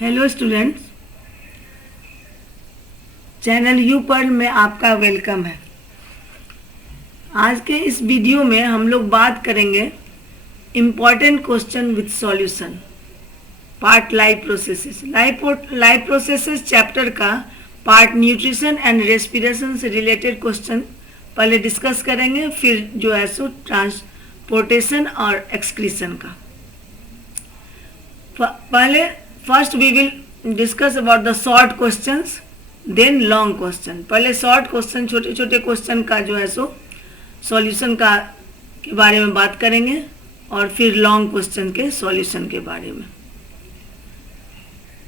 Hello students, channel you पर में आपका वेलकम है। आज के इस वीडियो में हम लोग बात करेंगे important question with solution part life processes. Life processes chapter का पार्ट न्यूट्रिशन एंड रेस्पिरेशन से रिलेटेड क्वेश्चन पहले डिस्कस करेंगे, फिर जो है सो ट्रांसपोर्टेशन और एक्सक्रीशन का। पहले first we will discuss about the short questions, then long question. पहले शॉर्ट क्वेश्चन, छोटे छोटे क्वेश्चन का जो है सो सॉल्यूशन का के बारे में बात करेंगे और फिर लॉन्ग क्वेश्चन के सॉल्यूशन के बारे में।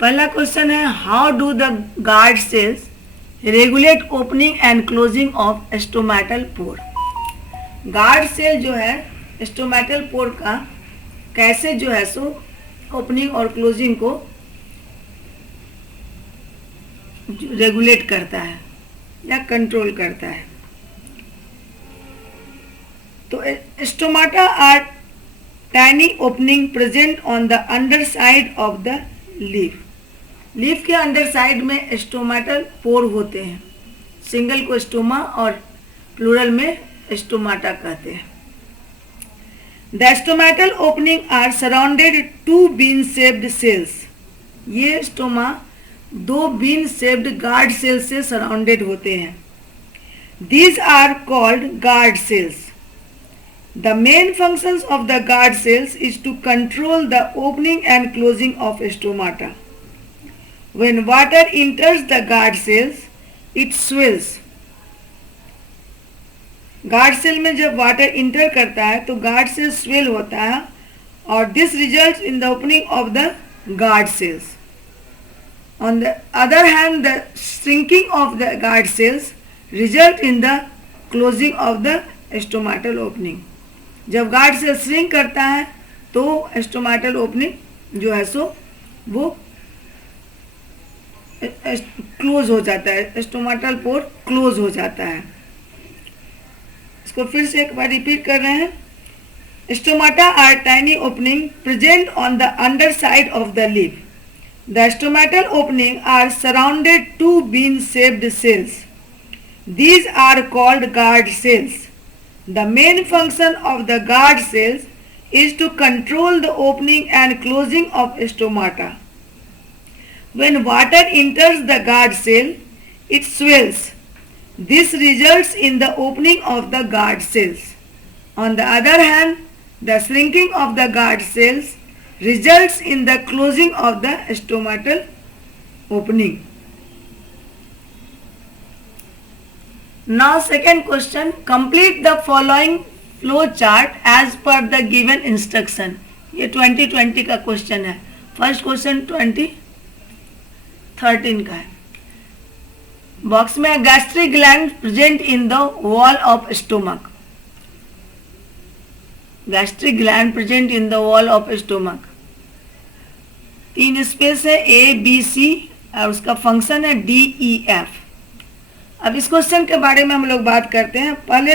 पहला क्वेश्चन है, how do the guard cells regulate opening and closing of stomatal pore. Guard cell जो है स्टोमेटल पोर का कैसे जो है सो ओपनिंग और क्लोजिंग को रेगुलेट करता है या कंट्रोल करता है। तो stomata are tiny opening present on the under side of the leaf. Leaf के अंडर साइड में स्टोमेटल पोर होते हैं। सिंगल को स्टोमा और प्लूरल में स्टोमाटा कहते हैं। The stomatal opening are surrounded two bean shaped cells। ये स्टोमा दो बीन शेप्ड गार्ड सेल से सराउंडेड होते हैं। These are called guard cells। The main functions of the guard cells is to control the opening and closing of stomata। When water enters the guard cells, it swells। Guard cell में जब water enter करता है तो guard cell swell होता है और this results in the opening of the guard sales. On the other hand the shrinking of the guard sales result in the closing of the stomatal opening. जब guard cell shrink करता है तो stomatal opening जो है सो वो close हो जाता है, स्टोमेटल पोर क्लोज हो जाता है। इसको फिर से एक बार रिपीट कर रहे हैं। Stomata are tiny opening present on the under side of the leaf. The stomatal opening are surrounded to bean shaped cells. These are called guard cells. The main function of the guard cells is to control the opening and closing of stomata. When water enters the guard cell, it swells। This results in the opening of the guard cells। On the other hand, the shrinking of the guard cells results in the closing of the stomatal opening। Now second question, complete the following flow chart as per the given instruction। ये 2020 का question है। First question 2013 का है। Box में gastric gland present in the wall of stomach. Gastric gland present in the wall of stomach. 3 space है A B C और उसका function है डी ई एफ। अब इस क्वेश्चन के बारे में हम लोग बात करते हैं। पहले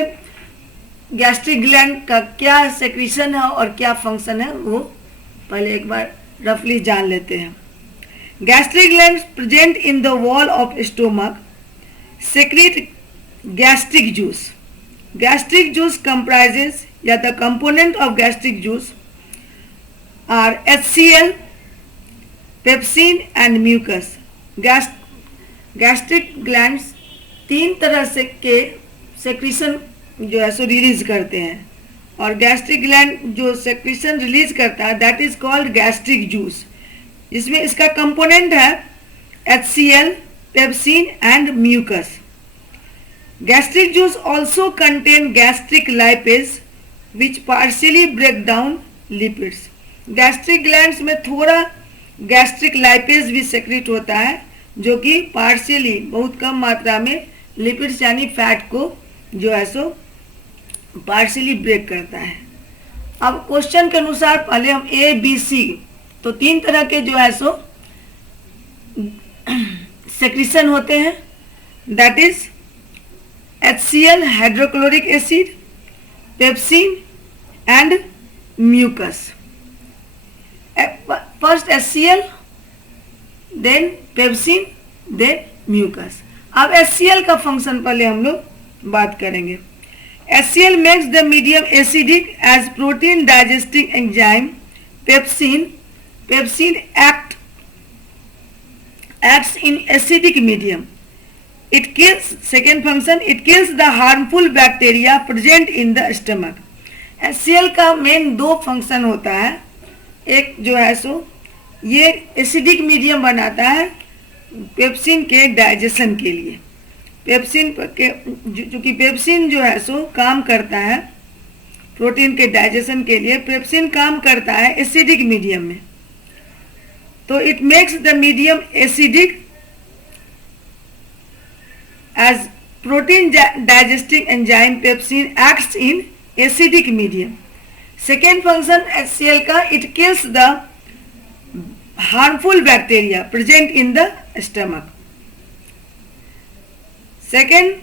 गैस्ट्रिक ग्लैंड का क्या सेक्रीशन है और क्या फंक्शन है वो पहले एक बार रफली जान लेते हैं। Gastric gland present in the wall of stomach secrete gastric juice। Gastric juice comprises या the component of gastric juice are HCl, pepsin and mucus। gastric glands 3 तरह से के secretion जो है सो रिलीज करते हैं और gastric gland जो secretion रिलीज करता है that is called gastric juice। इसमें इसका component है HCl, pepsin and mucus। Gastric juice also contain gastric lipase which partially break down lipids। Gastric glands में थोड़ा gastric lipase भी secrete होता है जो कि partially बहुत कम मात्रा में lipids यानी फैट को जो है सो partially break करता है। अब क्वेश्चन के अनुसार पहले हम ए बी सी तो 3 तरह के जो है सो सेक्रीशन होते हैं, that is HCl hydrochloric acid, pepsin and mucus. First HCl then pepsin, then mucus. अब HCl का फंक्शन पहले हम लोग बात करेंगे। HCl makes the medium acidic as protein digesting enzyme pepsin acts in acidic medium. It kills, second function, it kills the harmful bacteria present in the stomach. HCl का main दो function होता है। एक जो है सो ये एसिडिक मीडियम बनाता है पेप्सिन के डाइजेशन के लिए। पेप्सिन के जो कि पेप्सिन जो है सो काम करता है प्रोटीन के डाइजेशन के लिए। पेप्सिन काम करता है एसिडिक मीडियम में, तो it makes the medium acidic as protein digesting enzyme pepsin acts in acidic medium. Second function HCl का, it kills the harmful bacteria present in the stomach. Second,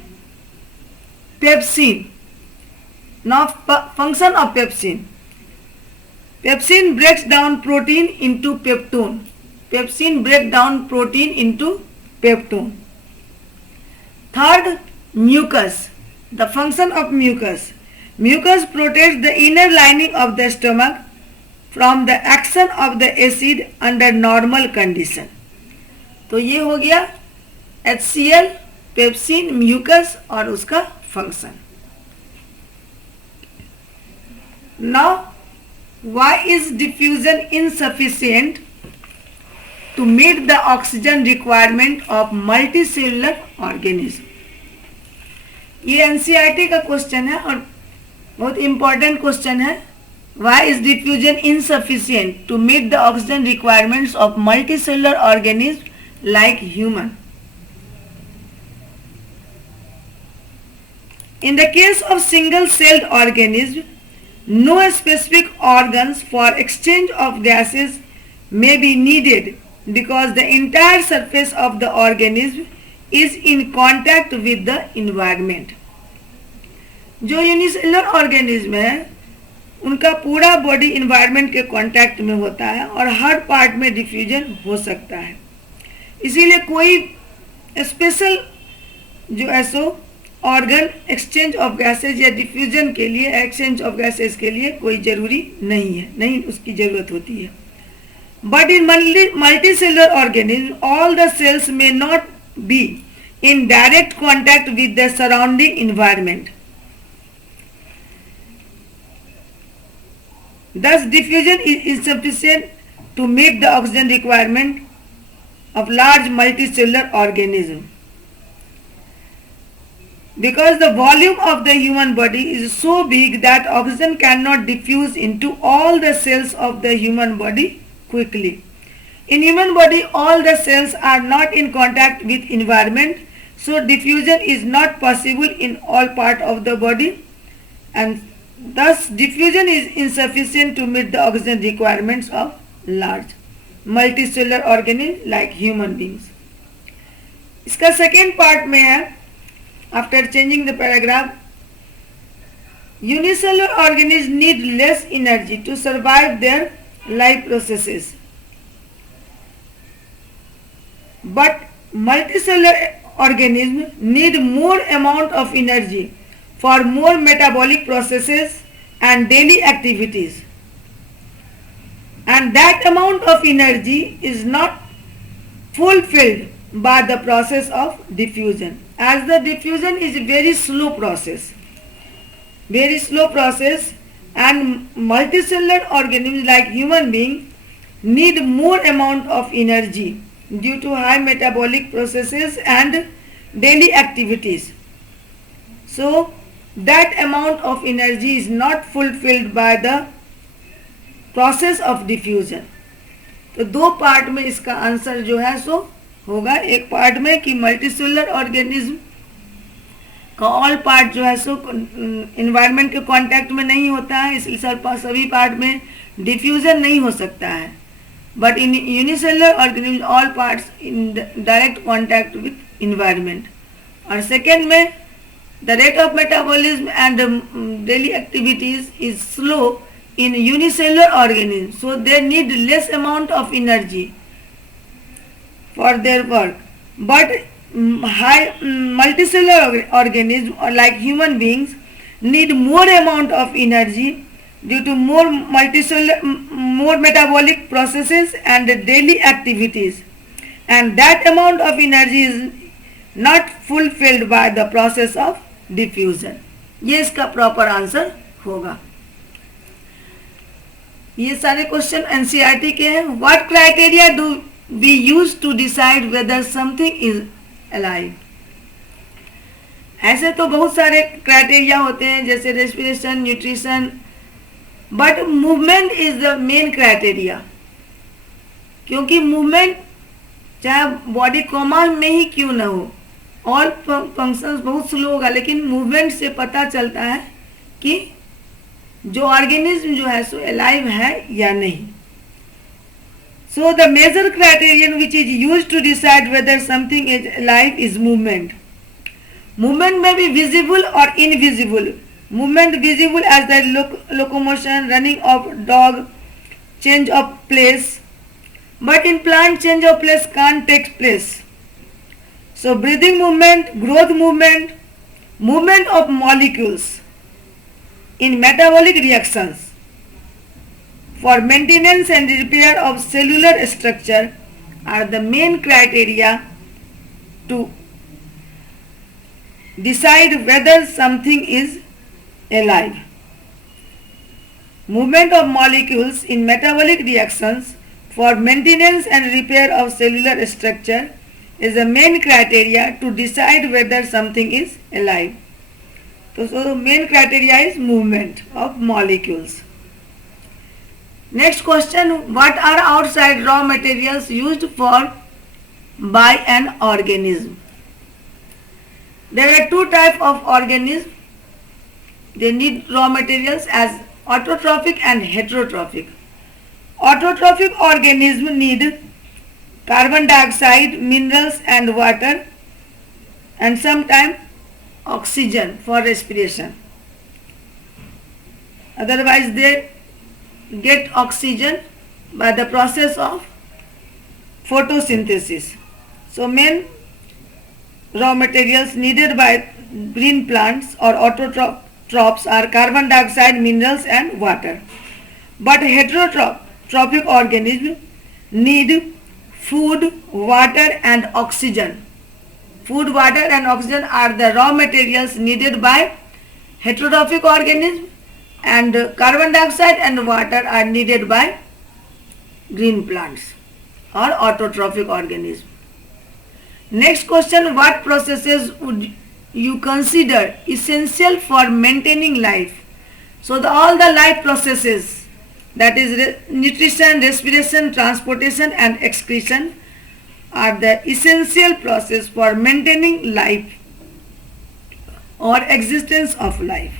pepsin. Now function of pepsin. Pepsin breaks down protein into peptone. Pepsin breaks down protein into peptone. Third, mucus. The function of mucus. Mucus protects the inner lining of the stomach from the action of the acid under normal condition. तो ये हो गया HCl, pepsin, mucus और उसका function. Now, why is diffusion insufficient to meet the oxygen requirement of multicellular organism? ये NCERT का question है और बहुत इंपॉर्टेंट क्वेश्चन है। Why is diffusion insufficient to meet the oxygen requirements of multicellular organisms like human? In the case of single-celled organism, no specific organs for exchange of gases may be needed because the entire surface of the organism is in contact with the environment. जो unicellular organism है उनका पूरा body environment के contact में होता है और हर part में डिफ्यूजन हो सकता है। इसीलिए कोई स्पेशल जो है सो ऑर्गन एक्सचेंज ऑफ गैसेज या डिफ्यूजन के लिए, एक्सचेंज ऑफ गैसेज के लिए कोई ज़रूरी नहीं है, नहीं उसकी ज़रूरत होती है। But in multicellular organism all the cells may not be in direct contact with the surrounding environment. Thus, diffusion is insufficient to meet the oxygen requirement of large multicellular organism. Because the volume of the human body is so big that oxygen cannot diffuse into all the cells of the human body quickly. In human body, all the cells are not in contact with environment, so diffusion is not possible in all part of the body, and thus diffusion is insufficient to meet the oxygen requirements of large multicellular organisms like human beings. इसका second part में है, after changing the paragraph, unicellular organisms need less energy to survive their life processes, but multicellular organisms need more amount of energy for more metabolic processes and daily activities, and that amount of energy is not fulfilled by the process of diffusion, as the diffusion is a very slow process, and multicellular organisms like human beings need more amount of energy due to high metabolic processes and daily activities. So that amount of energy is not fulfilled by the process of diffusion. तो दो part में इसका answer जो है सो होगा। एक part में कि मल्टीसेलुलर ऑर्गेनिज्म का ऑल पार्ट जो है सो इन्वायरमेंट के कांटेक्ट में नहीं होता है, इसलिए सभी पार्ट में डिफ्यूजन नहीं हो सकता है। But in unicellular organism all parts in direct contact with environment. और सेकेंड में the rate of metabolism and daily activities is slow in unicellular organisms, so they need less amount of energy for their work. But multicellular organisms like human beings need more amount of energy due to more metabolic processes and daily activities, and that amount of energy is not fulfilled by the process of diffusion. ये इसका proper answer होगा. ये सारे question NCERT के हैं. What criteria do we use to decide whether something is alive. ऐसे तो बहुत सारे क्राइटेरिया होते हैं जैसे respiration, nutrition, but movement is the main criteria. क्योंकि मूवमेंट चाहे बॉडी कोमा में ही क्यों ना हो, ऑल फंक्शंस बहुत स्लो होगा, लेकिन मूवमेंट से पता चलता है कि जो ऑर्गेनिज्म जो है सो अलाइव है या नहीं. So the major criterion which is use to decide whether something is alive is movement. Movement में भी विजिबल और invisible. Movement visible as the locomotion, running of dog, change of place, but in plant change of place can't take place. So breathing movement, growth movement, movement of molecules in metabolic reactions for maintenance and repair of cellular structure are the main criteria to decide whether something is alive. Movement of molecules in metabolic reactions for maintenance and repair of cellular structure is the main criteria to decide whether something is alive. So the main criteria is movement of molecules. Next question, what are outside raw materials used for by an organism? There are two types of organisms. They need raw materials as autotrophic and heterotrophic. Autotrophic organisms need carbon dioxide, minerals and water, and sometimes oxygen for respiration. Otherwise they get oxygen by the process of photosynthesis. So main raw materials needed by green plants or autotrophs are carbon dioxide, minerals and water. But heterotrophic organisms need food, water and oxygen. Food, water and oxygen are the raw materials needed by heterotrophic organisms, and carbon dioxide and water are needed by green plants or autotrophic organisms. Next question, what processes would you consider essential for maintaining life? So all the life processes, that is nutrition, respiration, transportation and excretion, are the essential process for maintaining life or existence of life.